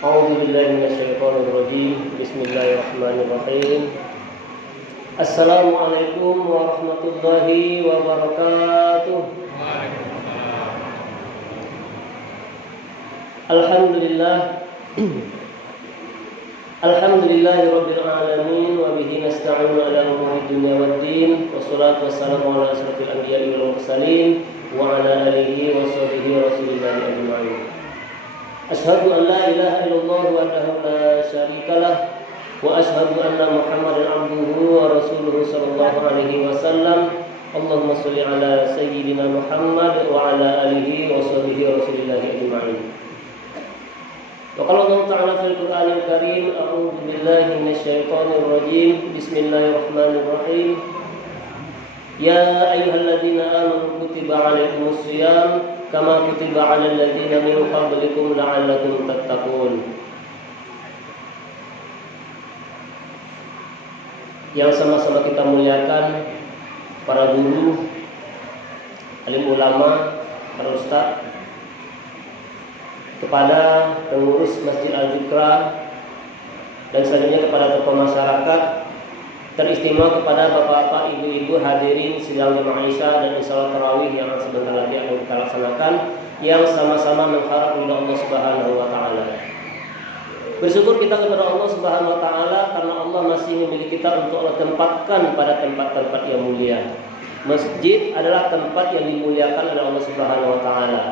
A'udzu billahi minasyaitonir rajim. Bismillahirrahmanirrahim. Assalamualaikum warahmatullahi wabarakatuh. Alhamdulillah. Alhamdulillahirabbil alamin wa bihi nasta'inu ala umuri dunya waddin. Wassalatu wassalamu ala asyrofil anbiya'i wal mursalin wa ala alihi wa sahbihi rasulillahi ajma'in. Asyhadu an la ilaha illallah wahdahu la syarikalah wa asyhadu anna Muhammadan abduhu wa rasuluhu sallallahu alaihi wasallam. Allahumma shalli ala sayyidina Muhammad wa ala alihi wa sahbihi rasulillahi ajma'in. Wa qala Allah ta'ala fil Qur'anil Karim, a'udzu billahi minasyaitonir rajim. Bismillahirrahmanirrahim. Ya ayyuhalladzina amanu kutiba 'alaikumus shiyam kama kutiba 'alal ladzina min qablikum la'allakum tattaqun. Yang sama-sama kita muliakan para guru, alim ulama, para ustaz, kepada pengurus Masjid Al-Zikra, dan selanjutnya kepada tokoh masyarakat, teristimewa kepada bapak-bapak, ibu-ibu hadirin sidang jamaah Isya dan salat tarawih yang sebentar lagi akan kita laksanakan, yang sama-sama mengharap ridha Allah Subhanahu wa taala. Bersyukur kita kepada Allah Subhanahu wa taala karena Allah masih memilih kita untuk Allah tempatkan pada tempat-tempat yang mulia. Masjid adalah tempat yang dimuliakan oleh Allah Subhanahu wa taala.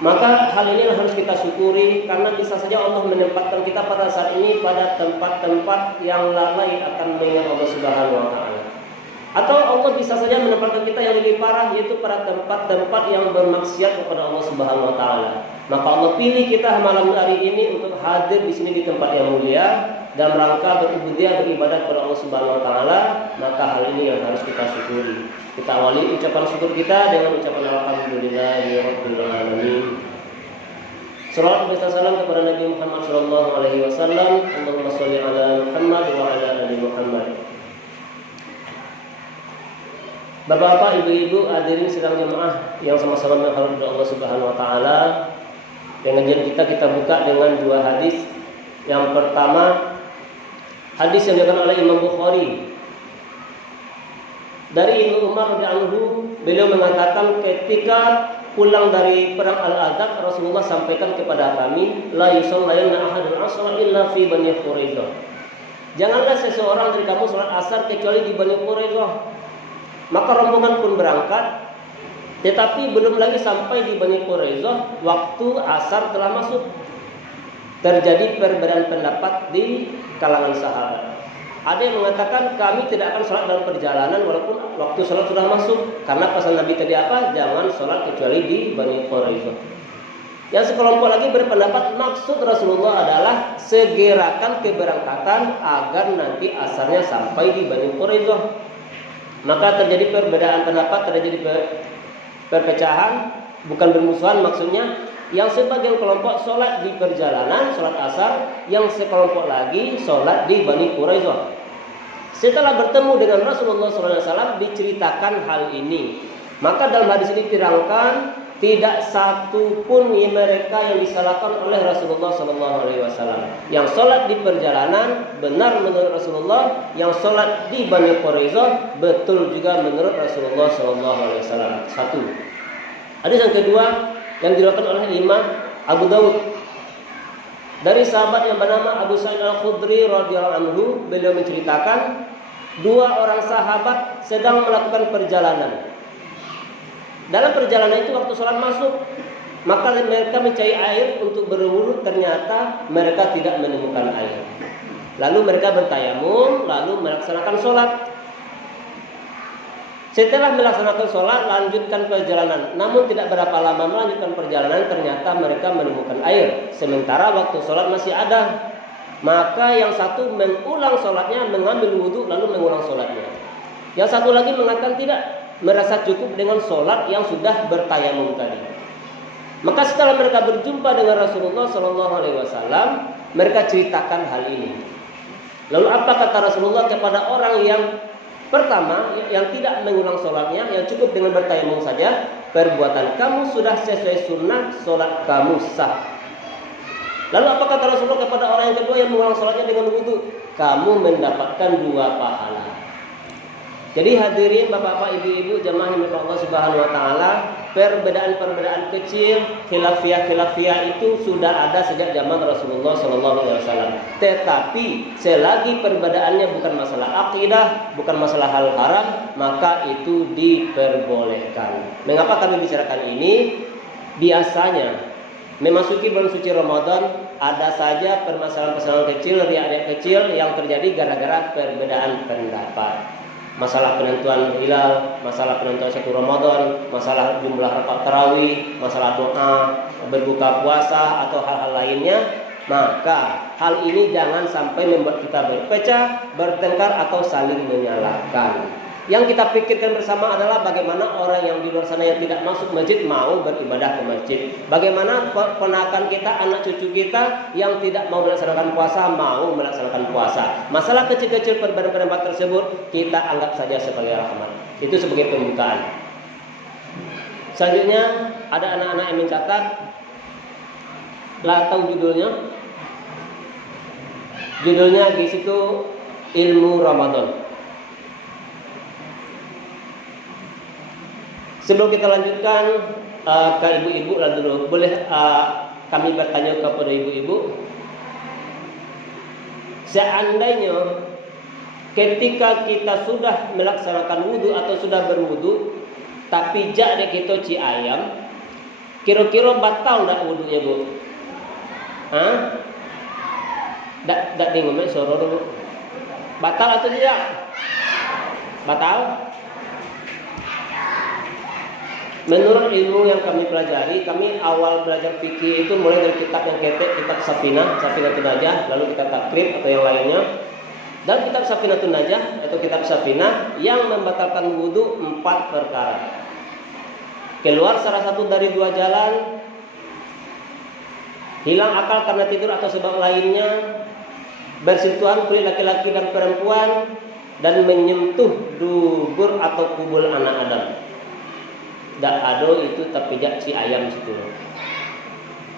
Maka hal ini harus kita syukuri, karena bisa saja Allah menempatkan kita pada saat ini pada tempat-tempat yang lalai akan mengingat Allah Subhanahu wa taala. Atau Allah bisa saja menempatkan kita yang lebih parah, yaitu pada tempat-tempat yang bermaksiat kepada Allah Subhanahu wa taala. Maka Allah pilih kita malam hari ini untuk hadir di sini di tempat yang mulia dalam rangka berubudiyah, beribadah kepada Allah Subhanahu wa taala. Maka hal ini yang harus kita syukuri. Kita awali ucapan syukur kita dengan ucapan alhamdulillahirabbil alamin. Salawat dan salam kepada Nabi Muhammad sallallahu alaihi wasallam. Allahumma shalli ala Muhammad wa ala ali Muhammad. Bapak-bapak, ibu-ibu, hadirin sidang jemaah yang sama-sama mengharap Allah Subhanahu wa taala. Dengan kita buka dengan dua hadis. Yang pertama, hadis yang diriwayatkan oleh Imam Bukhari. Dari Ibnu Umar radhiyallahu anhu, beliau mengatakan ketika pulang dari perang Al-Ahzab, Rasulullah sampaikan kepada kami, la yusalliyanna ahadun asra illa fi Bani Quraidah. Janganlah seseorang dari kamu salat asar kecuali di Bani Quraidah. Maka rombongan pun berangkat, tetapi belum lagi sampai di Bani Quraidah, waktu asar telah masuk. Terjadi perbedaan pendapat di kalangan sahabat. Ada yang mengatakan kami tidak akan sholat dalam perjalanan walaupun waktu sholat sudah masuk, karena pesan Nabi tadi apa? Jangan sholat kecuali di Bani Quraidah. Yang sekelompok lagi berpendapat maksud Rasulullah adalah segerakan keberangkatan agar nanti asarnya sampai di Bani Quraidah. Maka terjadi perbedaan pendapat, terjadi perpecahan, bukan bermusuhan maksudnya. Yang sebagian kelompok sholat di perjalanan, sholat asar. Yang sekelompok lagi sholat di Bani Quraidah. Setelah bertemu dengan Rasulullah SAW diceritakan hal ini. Maka dalam hadis ini diterangkan tidak satu pun mereka yang disalahkan oleh Rasulullah SAW. Yang sholat di perjalanan benar menurut Rasulullah. Yang sholat di Bani Quraidah betul juga menurut Rasulullah SAW. Satu. Hadis yang kedua yang diriwayatkan oleh Imam Abu Dawud dari sahabat yang bernama Abu Sa'id Al-Khudri radhiyallahu anhu, beliau menceritakan dua orang sahabat sedang melakukan perjalanan. Dalam perjalanan itu waktu sholat masuk, maka mereka mencari air untuk berwudu, ternyata mereka tidak menemukan air. Lalu mereka bertayamum, lalu melaksanakan sholat. Setelah melaksanakan sholat, lanjutkan perjalanan. Namun tidak berapa lama melanjutkan perjalanan, ternyata mereka menemukan air. Sementara waktu sholat masih ada. Maka yang satu mengulang sholatnya, mengambil wudhu lalu mengulang sholatnya. Yang satu lagi mengatakan tidak, merasa cukup dengan sholat yang sudah bertayamum tadi. Maka setelah mereka berjumpa dengan Rasulullah SAW, mereka ceritakan hal ini. Lalu apa kata Rasulullah kepada orang yang pertama, yang tidak mengulang sholatnya, yang cukup dengan bertayamum saja? Perbuatan kamu sudah sesuai sunnah, sholat kamu sah. Lalu apa kata Rasulullah kepada orang yang kedua yang mengulang sholatnya dengan wudu? Kamu mendapatkan 2 pahala. Jadi hadirin bapak-bapak, ibu-ibu, jemaah yang Allah Subhanahu wa taala, perbedaan-perbedaan kecil, khilafiyah itu sudah ada sejak zaman Rasulullah sallallahu alaihi wasallam. Tetapi selagi perbedaannya bukan masalah akidah, bukan masalah hal haram, maka itu diperbolehkan. Mengapa kami bicarakan ini? Biasanya memasuki bulan suci Ramadan ada saja permasalahan-permasalahan kecil, riak-riak kecil yang terjadi gara-gara perbedaan pendapat. Masalah penentuan hilal, masalah penentuan 1 Ramadan, masalah jumlah rakaat tarawih, masalah doa, berbuka puasa atau hal-hal lainnya. Maka hal ini jangan sampai membuat kita berpecah, bertengkar atau saling menyalahkan. Yang kita pikirkan bersama adalah bagaimana orang yang di luar sana yang tidak masuk masjid mau beribadah ke masjid. Bagaimana ponakan kita, anak cucu kita yang tidak mau melaksanakan puasa mau melaksanakan puasa. Masalah kecil-kecil perbedaan pendapat tersebut kita anggap saja sebagai rahmat. Itu sebagai pembukaan. Selanjutnya ada anak-anak yang mencatat. Lah tahu judulnya? Judulnya di situ Ilmu Ramadan. Sebelum kita lanjutkan ke ibu-ibu dulu, boleh kami bertanya kepada ibu-ibu, seandainya ketika kita sudah melaksanakan wudu atau sudah berwudu, tapi jak kita ci ayam, kira-kira batal tak wudunya bu? Hah? Tak dengar suara dulu. Batal atau tidak? Batal? Menurut ilmu yang kami pelajari, kami awal belajar fikih itu mulai dari kitab yang ketek, kitab Safinatun Najah, lalu kitab Takrib atau yang lainnya. Dan kitab Safinatun Najah atau kitab Safinah yang membatalkan wudu 4 perkara. Keluar salah satu dari 2 jalan, hilang akal karena tidur atau sebab lainnya, bersentuhan kulit laki-laki dan perempuan, dan menyentuh dubur atau kubul anak Adam. Dak ado itu tapi jak ci ayam situ.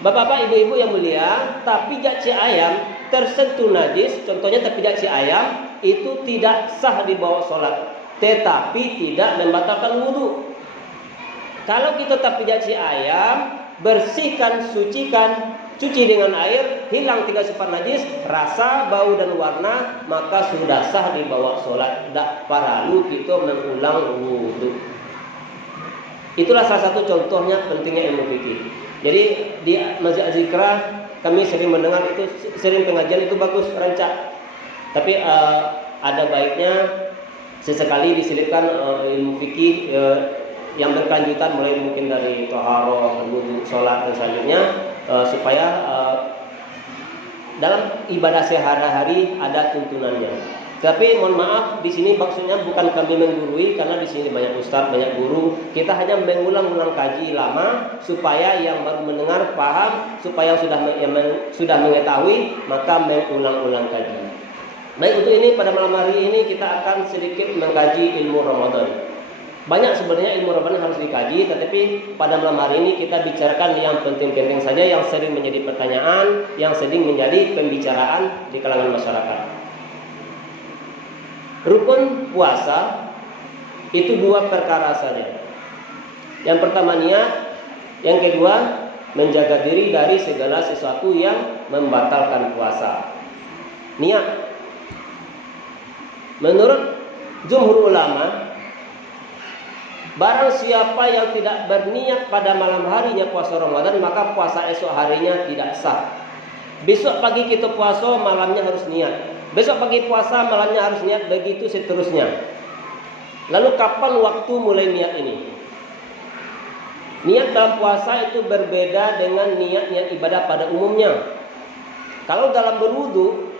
Bapak-bapak, ibu-ibu yang mulia, tapi jak ci ayam tersentuh najis, contohnya tapi jak ci ayam itu tidak sah dibawa sholat, tetapi tidak membatalkan wudu. Kalau kita tapi jak ci ayam, bersihkan, sucikan, cuci dengan air, hilang 3 sifat najis, rasa, bau dan warna, maka sudah sah dibawa sholat. Tak perlu kita mengulang wudu. Itulah salah satu contohnya pentingnya ilmu fikih. Jadi di Masjid Az-Zikra kami sering mendengar itu, sering pengajian itu bagus, rancak. Tapi ada baiknya sesekali diselipkan ilmu fikih yang berkelanjutan, mulai mungkin dari taharah, wudu, sholat dan selanjutnya, supaya dalam ibadah sehari-hari ada tuntunannya. Tapi mohon maaf, di sini maksudnya bukan kami menggurui, karena di sini banyak ustaz, banyak guru. Kita hanya mengulang-ulang kaji lama supaya yang baru mendengar paham, supaya yang sudah mengetahui maka mengulang-ulang kaji. Baik, untuk ini pada malam hari ini kita akan sedikit mengkaji ilmu Ramadan. Banyak sebenarnya ilmu Ramadan harus dikaji, tetapi pada malam hari ini kita bicarakan yang penting-penting saja, yang sering menjadi pertanyaan, yang sering menjadi pembicaraan di kalangan masyarakat. Rukun puasa itu 2 perkara saja. Yang pertama niat, yang kedua menjaga diri dari segala sesuatu yang membatalkan puasa. Niat. Menurut jumhur ulama, barang siapa yang tidak berniat pada malam harinya puasa Ramadan, maka puasa esok harinya tidak sah. Besok pagi kita puasa, malamnya harus niat. Besok pagi puasa, malamnya harus niat, begitu seterusnya. Lalu kapan waktu mulai niat ini? Niat dalam puasa itu berbeda dengan niat-niat ibadah pada umumnya. Kalau dalam berwudu,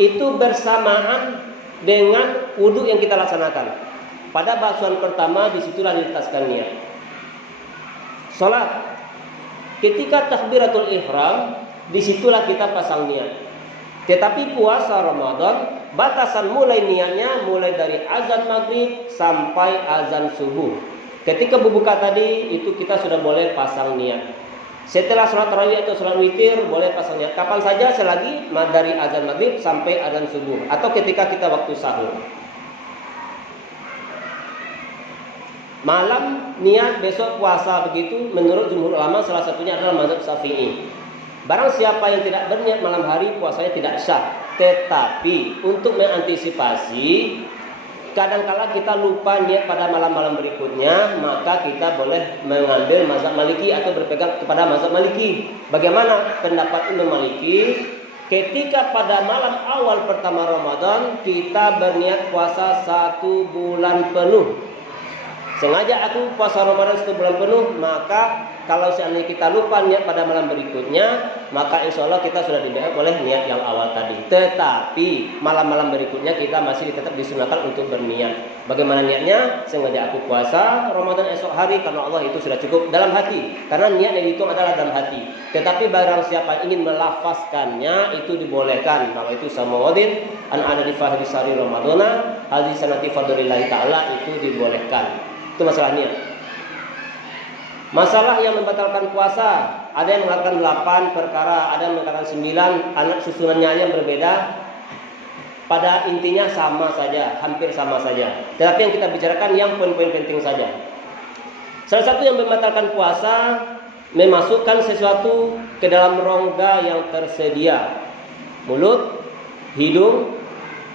itu bersamaan dengan wudu yang kita laksanakan. Pada basuhan pertama, disitulah diletakkan niat. Salat, ketika takbiratul ihram, disitulah kita pasang niat. Tetapi puasa Ramadan, batasan mulai niatnya mulai dari azan maghrib sampai azan subuh. Ketika berbuka tadi, itu kita sudah boleh pasang niat. Setelah sholat tarawih atau sholat witir boleh pasang niat kapan saja selagi dari azan maghrib sampai azan subuh atau ketika kita waktu sahur. Malam niat besok puasa begitu menurut jumhur ulama, salah satunya adalah mazhab Syafi'i. Barang siapa yang tidak berniat malam hari puasanya tidak sah. Tetapi untuk mengantisipasi kadangkala kita lupa niat pada malam-malam berikutnya, maka kita boleh mengambil mazhab Maliki atau berpegang kepada mazhab Maliki. Bagaimana pendapat Imam Maliki? Ketika pada malam awal pertama Ramadan kita berniat puasa 1 bulan penuh. Sengaja aku puasa Ramadan 1 bulan penuh, maka kalau seandainya kita lupa niat pada malam berikutnya, maka insya Allah kita sudah dibebas oleh niat yang awal tadi. Tetapi malam-malam berikutnya kita masih tetap disunahkan untuk berniat. Bagaimana niatnya? Sengaja aku puasa Ramadan esok hari karena Allah itu sudah cukup dalam hati. Karena niat yang itu adalah dalam hati. Tetapi barang siapa ingin melafazkannya itu dibolehkan. Kalau itu samawadin an ada di fahrisari Ramadana hadis sanati fadlillahi ta'ala itu dibolehkan. Itu masalah niat. Masalah yang membatalkan puasa, ada yang mengatakan 8 perkara, ada yang mengatakan 9, anak susunannya yang berbeda. Pada intinya sama saja, hampir sama saja. Tetapi yang kita bicarakan yang poin-poin penting saja. Salah satu yang membatalkan puasa, memasukkan sesuatu ke dalam rongga yang tersedia. Mulut, hidung,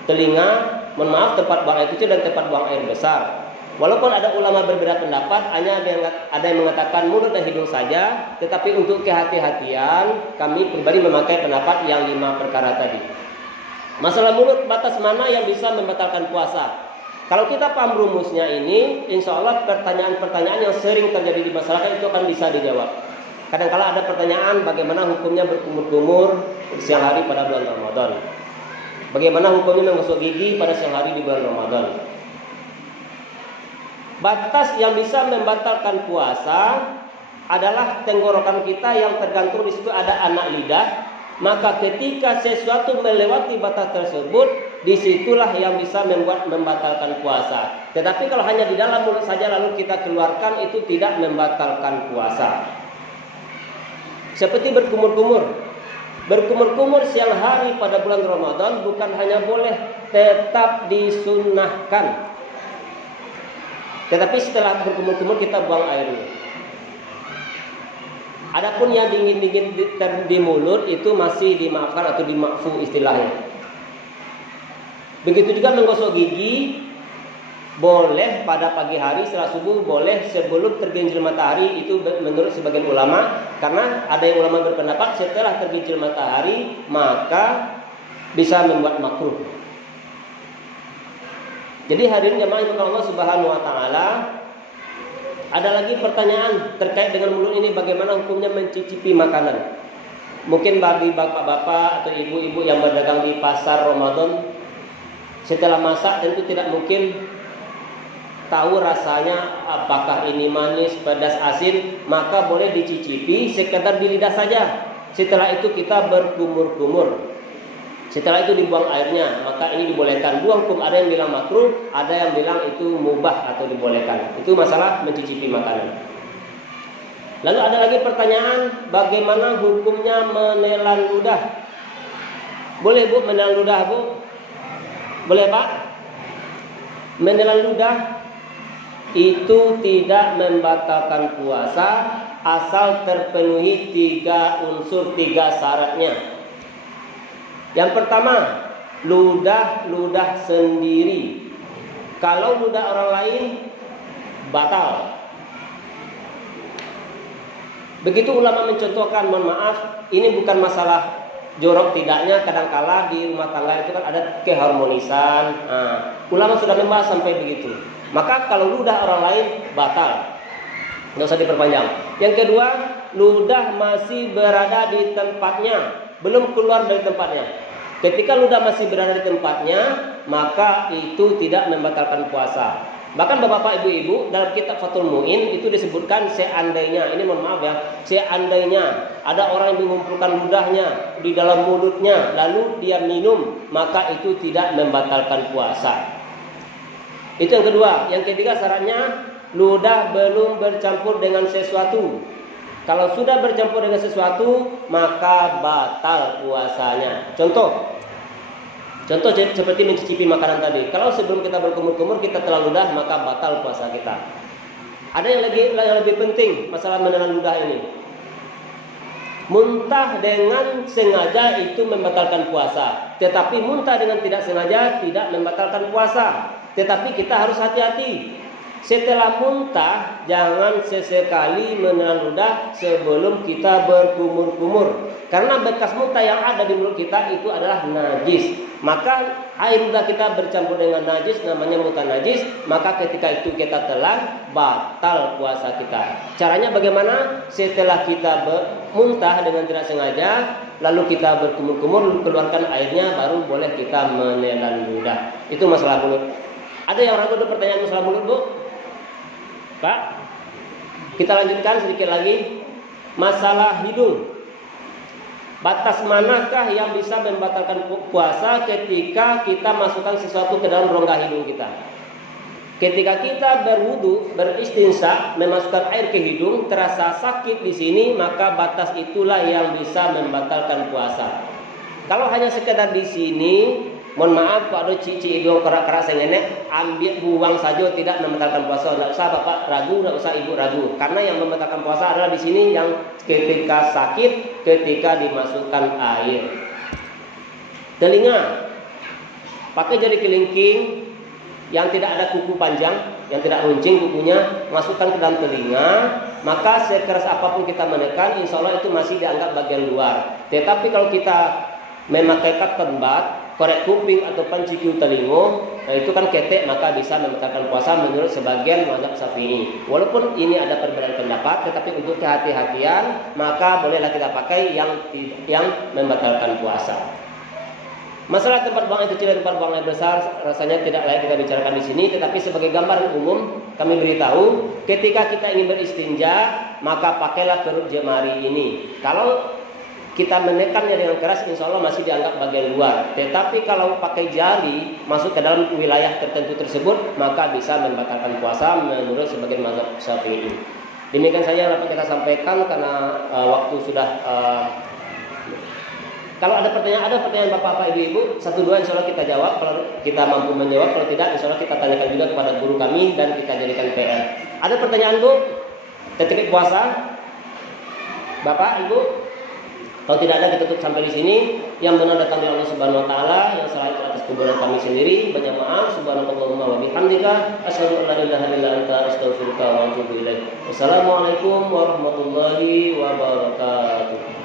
telinga, mohon maaf tempat buang air kecil dan tempat buang air besar. Walaupun ada ulama berbeda pendapat, hanya ada yang mengatakan mulut dan hidung saja, tetapi untuk kehati-hatian kami pribadi memakai pendapat yang 5 perkara tadi. Masalah mulut, batas mana yang bisa membatalkan puasa? Kalau kita paham rumusnya ini, insya Allah pertanyaan-pertanyaan yang sering terjadi di masyarakat itu akan bisa dijawab. Kadang-kala ada pertanyaan bagaimana hukumnya berkumur-kumur siang hari pada bulan Ramadan. Bagaimana hukumnya menggosok gigi pada siang hari di bulan Ramadan. Batas yang bisa membatalkan puasa adalah tenggorokan kita yang tergantung di situ ada anak lidah. Maka ketika sesuatu melewati batas tersebut, disitulah yang bisa membatalkan puasa. Tetapi kalau hanya di dalam mulut saja lalu kita keluarkan, itu tidak membatalkan puasa. Seperti berkumur-kumur. Berkumur-kumur siang hari pada bulan Ramadan bukan hanya boleh, tetap disunnahkan. Tetapi setelah berkumur-kumur kita buang airnya. Adapun yang dingin-dingin di mulut itu masih dimaafkan atau dimakfu istilahnya. Begitu juga menggosok gigi boleh pada pagi hari setelah subuh, boleh sebelum tergelincir matahari, itu menurut sebagian ulama. Karena ada yang ulama berpendapat setelah tergelincir matahari maka bisa membuat makruh. Jadi hadirin jamaah yang Allah Subhanahu wa taala, ada lagi pertanyaan terkait dengan mulut ini, bagaimana hukumnya mencicipi makanan. Mungkin bagi bapak-bapak atau ibu-ibu yang berdagang di pasar Ramadan, setelah masak tentu tidak mungkin tahu rasanya apakah ini manis, pedas, asin, maka boleh dicicipi sekedar di lidah saja. Setelah itu kita berkumur-kumur. Setelah itu dibuang airnya, maka ini dibolehkan. Dua hukum, ada yang bilang makruh, ada yang bilang itu mubah atau dibolehkan. Itu masalah mencicipi makanan. Lalu ada lagi pertanyaan, bagaimana hukumnya menelan ludah? Boleh Bu menelan ludah Bu? Boleh Pak? Menelan ludah itu tidak membatalkan puasa asal terpenuhi 3 unsur, 3 syaratnya. Yang pertama, ludah sendiri. Kalau ludah orang lain, batal. Begitu ulama mencontohkan, mohon maaf, ini bukan masalah jorok tidaknya, kadangkala di rumah tangga itu kan ada keharmonisan. Ulama sudah membahas sampai begitu. Maka kalau ludah orang lain, batal. Nggak usah diperpanjang. Yang kedua, ludah masih berada di tempatnya, belum keluar dari tempatnya. Ketika ludah masih berada di tempatnya, maka itu tidak membatalkan puasa. Bahkan bapak-bapak, ibu-ibu, dalam kitab Fathul Mu'in itu disebutkan seandainya, ini mohon maaf ya, seandainya ada orang yang mengumpulkan ludahnya di dalam mulutnya, lalu dia minum, maka itu tidak membatalkan puasa. Itu yang kedua. Yang ketiga syaratnya, ludah belum bercampur dengan sesuatu. Kalau sudah bercampur dengan sesuatu, maka batal puasanya. Contoh seperti mencicipi makanan tadi. Kalau sebelum kita berkumur-kumur kita telah ludah, maka batal puasa kita. Ada yang lebih penting masalah menelan ludah ini. Muntah dengan sengaja itu membatalkan puasa, tetapi muntah dengan tidak sengaja tidak membatalkan puasa. Tetapi kita harus hati-hati. Setelah muntah, jangan sesekali menelan ludah sebelum kita berkumur-kumur. Karena bekas muntah yang ada di mulut kita itu adalah najis. Maka air ludah kita bercampur dengan najis, namanya muntah najis. Maka ketika itu kita telan, batal puasa kita. Caranya bagaimana? Setelah kita muntah dengan tidak sengaja, lalu kita berkumur-kumur, keluarkan airnya, baru boleh kita menelan ludah. Itu masalah mulut. Ada yang ragu ada pertanyaan masalah mulut, Bu? Pak, kita lanjutkan sedikit lagi. Masalah hidung. Batas manakah yang bisa membatalkan puasa ketika kita masukkan sesuatu ke dalam rongga hidung kita? Ketika kita berwudu, beristinsya, memasukkan air ke hidung, terasa sakit di sini, maka batas itulah yang bisa membatalkan puasa. Kalau hanya sekedar di sini, mohon maaf Pak do cici hidung kerak-kerak sengenek, ambil buang saja, tidak membatalkan puasa. Tidak usah Bapak ragu, tidak usah Ibu ragu. Karena yang membatalkan puasa adalah di sini yang ketika sakit, ketika dimasukkan air. Telinga, pakai jari kelingking yang tidak ada kuku panjang, yang tidak runcing kukunya, masukkan ke dalam telinga, maka sekeras apapun kita menekan, insya Allah itu masih dianggap bagian luar. Tetapi kalau kita memakai cotton bud, korek kuping atau panciku telingo, nah itu kan ketek, maka bisa membatalkan puasa menurut sebagian mazhab Syafi'i. Walaupun ini ada perbedaan pendapat, tetapi untuk kehati-hatian maka bolehlah kita pakai yang membatalkan puasa. Masalah tempat buang air kecil dan tempat buang air besar rasanya tidak layak kita bicarakan di sini, tetapi sebagai gambaran umum kami beritahu, ketika kita ingin beristinja maka pakailah keruk jemari ini. Kalau kita menekannya dengan keras, insya Allah masih dianggap bagian luar. Tetapi kalau pakai jari masuk ke dalam wilayah tertentu tersebut, maka bisa membatalkan puasa menurut sebagian mazhab Syafi'i. Demikian saja yang dapat kita sampaikan karena waktu sudah. Kalau ada pertanyaan Bapak-Bapak, Ibu-Ibu, 1-2 insya Allah kita jawab. Kalau kita mampu menjawab, kalau tidak insya Allah kita tanyakan juga kepada guru kami dan kita jadikan PR. Ada pertanyaan Bu? Ketika puasa, Bapak, Ibu? Kalau tidak ada, kita tutup sampai di sini. Yang benar datang dari Allah Subhanahu wa taala, yang salah itu atas kebodohan kami sendiri. Banyak maaf. Subhanallahumma wa bihamdika, asyhadu an la ilaha illa anta, astaghfiruka wa atubu ilaik. Wassalamualaikum warahmatullahi wabarakatuh.